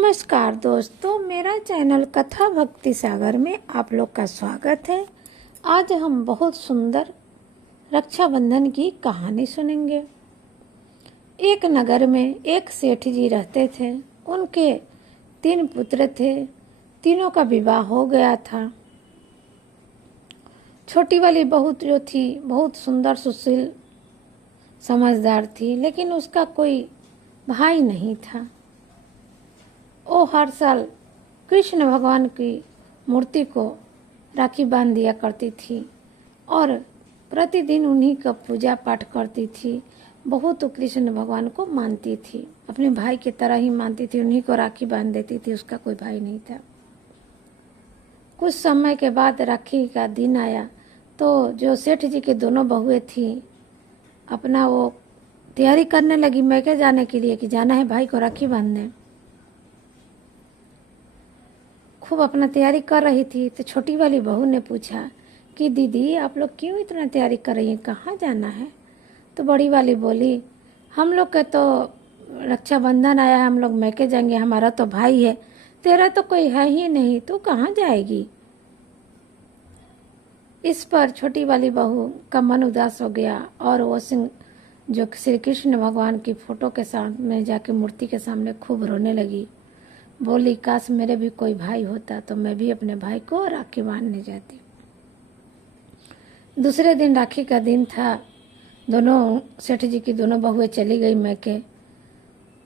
नमस्कार दोस्तों, मेरा चैनल कथा भक्ति सागर में आप लोग का स्वागत है। आज हम बहुत सुंदर रक्षाबंधन की कहानी सुनेंगे। एक नगर में एक सेठ जी रहते थे। उनके 3 पुत्र थे। तीनों का विवाह हो गया था। छोटी वाली बहू जो थी बहुत सुंदर सुशील समझदार थी, लेकिन उसका कोई भाई नहीं था। वो हर साल कृष्ण भगवान की मूर्ति को राखी बांध दिया करती थी और प्रतिदिन उन्हीं का पूजा पाठ करती थी। बहुत कृष्ण भगवान को मानती थी, अपने भाई की तरह ही मानती थी। उन्हीं को राखी बांध देती थी, उसका कोई भाई नहीं था। कुछ समय के बाद राखी का दिन आया तो जो सेठ जी की दोनों बहुएं थी अपना वो तैयारी करने लगी मैके जाने के लिए कि जाना है भाई को राखी बांधने। खूब अपना तैयारी कर रही थी तो छोटी वाली बहू ने पूछा कि दीदी आप लोग क्यों इतना तैयारी कर रही हैं, कहाँ जाना है? तो बड़ी वाली बोली हम लोग के तो रक्षाबंधन आया है, हम लोग मैके जाएंगे, हमारा तो भाई है, तेरा तो कोई है ही नहीं, तू कहाँ जाएगी? इस पर छोटी वाली बहू का मन उदास हो गया और वो सिंह जो श्री कृष्ण भगवान की फोटो के सामने जाके मूर्ति के सामने खूब रोने लगी। बोली काश मेरे भी कोई भाई होता तो मैं भी अपने भाई को राखी बांधने जाती। दूसरे दिन राखी का दिन था। दोनों सेठ जी की दोनों बहुएं चली गई मैके।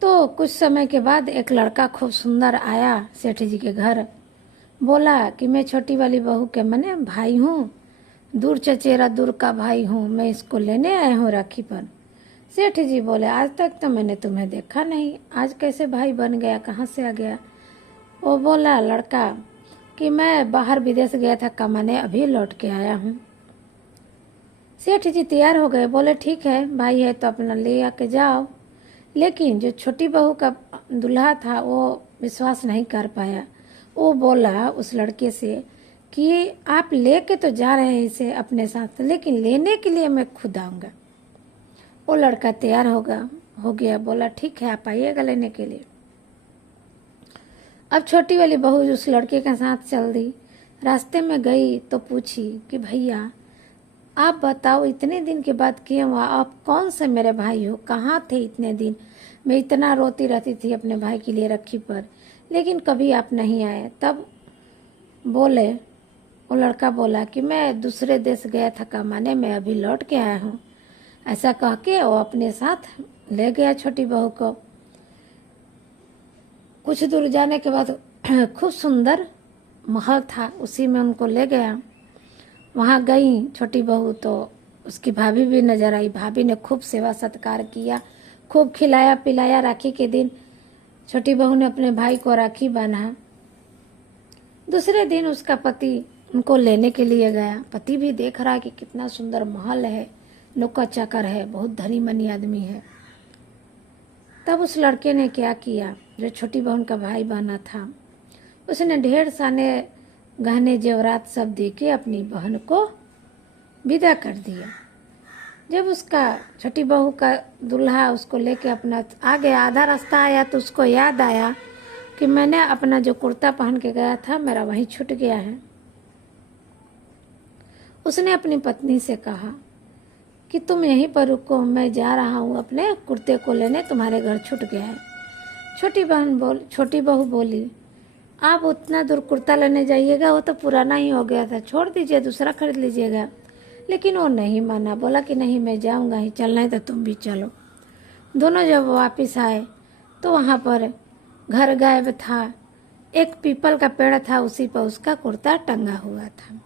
तो कुछ समय के बाद एक लड़का खूब सुंदर आया सेठ जी के घर। बोला कि मैं छोटी वाली बहू के मने भाई हूँ, दूर चचेरा दूर का भाई हूँ, मैं इसको लेने आया हूँ राखी पर। सेठ जी बोले आज तक तो मैंने तुम्हें देखा नहीं, आज कैसे भाई बन गया, कहाँ से आ गया? वो बोला लड़का कि मैं बाहर विदेश गया था कमाने, अभी लौट के आया हूँ। सेठ जी तैयार हो गए, बोले ठीक है भाई है तो अपना ले आके जाओ। लेकिन जो छोटी बहू का दूल्हा था वो विश्वास नहीं कर पाया। वो बोला उस लड़के से कि आप लेके तो जा रहे हैं इसे अपने साथ, लेकिन लेने के लिए मैं खुद आऊँगा। वो लड़का तैयार हो गया, बोला ठीक है आप आइएगा लेने के लिए। अब छोटी वाली बहू उस लड़के के साथ चल दी। रास्ते में गई तो पूछी कि भैया आप बताओ इतने दिन के बाद क्यों हुआ, आप कौन से मेरे भाई हो, कहाँ थे इतने दिन? मैं इतना रोती रहती थी अपने भाई के लिए रखी पर, लेकिन कभी आप नहीं आए। तब बोले वो लड़का बोला कि मैं दूसरे देश गया था कमाने, मैं अभी लौट के आया हूँ। ऐसा कह के वो अपने साथ ले गया छोटी बहू को। कुछ दूर जाने के बाद खूब सुंदर महल था, उसी में उनको ले गया। वहाँ गई छोटी बहू तो उसकी भाभी भी नजर आई। भाभी ने खूब सेवा सत्कार किया, खूब खिलाया पिलाया। राखी के दिन छोटी बहू ने अपने भाई को राखी बांधा। दूसरे दिन उसका पति उनको लेने के लिए गया। पति भी देख रहा है कि कितना सुंदर महल है, नौकर चाकर है, बहुत धनी मनी आदमी है। तब उस लड़के ने क्या किया, जो छोटी बहन का भाई बना था, उसने ढेर सारे गहने जेवरात सब दे के अपनी बहन को विदा कर दिया। जब उसका छोटी बहू का दूल्हा उसको लेके अपना आ गया, आधा रास्ता आया तो उसको याद आया कि मैंने अपना जो कुर्ता पहन के गया था मेरा वहीं छूट गया है। उसने अपनी पत्नी से कहा कि तुम यहीं पर रुको, मैं जा रहा हूँ अपने कुर्ते को लेने, तुम्हारे घर छूट गया है। छोटी बहू बोली आप उतना दूर कुर्ता लेने जाइएगा, वो तो पुराना ही हो गया था, छोड़ दीजिए दूसरा खरीद लीजिएगा। लेकिन वो नहीं माना, बोला कि नहीं मैं जाऊँगा ही, चलना है तो तुम भी चलो। दोनों जब वापस आए तो वहाँ पर घर गायब था। एक पीपल का पेड़ था, उसी पर उसका कुर्ता टंगा हुआ था।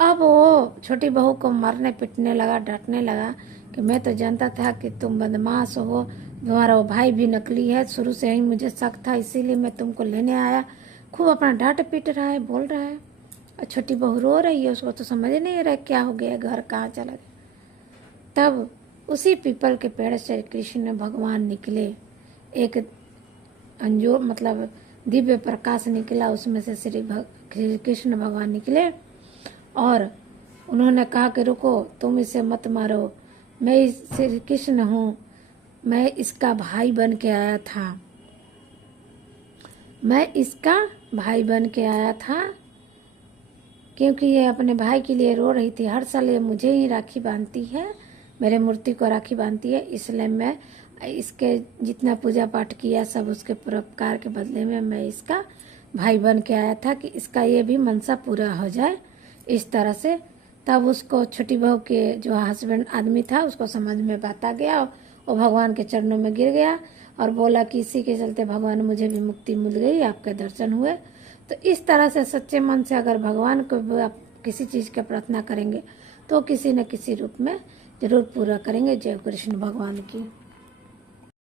अब वो छोटी बहू को मारने पीटने लगा, डांटने लगा कि मैं तो जानता था कि तुम बदमाश हो, तुम्हारा वो भाई भी नकली है, शुरू से ही मुझे शक था, इसीलिए मैं तुमको लेने आया। खूब अपना डांट पीट रहा है, बोल रहा है। और छोटी बहू रो रही है, उसको तो समझ नहीं आ रहा क्या हो गया, घर कहाँ चला गया। तब उसी पीपल के पेड़ से कृष्ण भगवान निकले। एक अंजोर मतलब दिव्य प्रकाश निकला, उसमें से श्री कृष्ण भगवान निकले और उन्होंने कहा कि रुको, तुम इसे मत मारो, मैं श्री कृष्ण हूँ, मैं इसका भाई बन के आया था। मैं इसका भाई बन के आया था, क्योंकि ये अपने भाई के लिए रो रही थी। हर साल ये मुझे ही राखी बांधती है, मेरे मूर्ति को राखी बांधती है, इसलिए मैं इसके जितना पूजा पाठ किया सब उसके पुरस्कार के बदले में मैं इसका भाई बन के आया था कि इसका ये भी मनसा पूरा हो जाए इस तरह से। तब उसको छोटी बहू के जो हस्बैंड आदमी था उसको समझ में बात आ गया, वो भगवान के चरणों में गिर गया और बोला कि इसी के चलते भगवान मुझे भी मुक्ति मिल गई, आपके दर्शन हुए। तो इस तरह से सच्चे मन से अगर भगवान को आप किसी चीज़ की प्रार्थना करेंगे तो किसी न किसी रूप में जरूर पूरा करेंगे। जय कृष्ण भगवान की।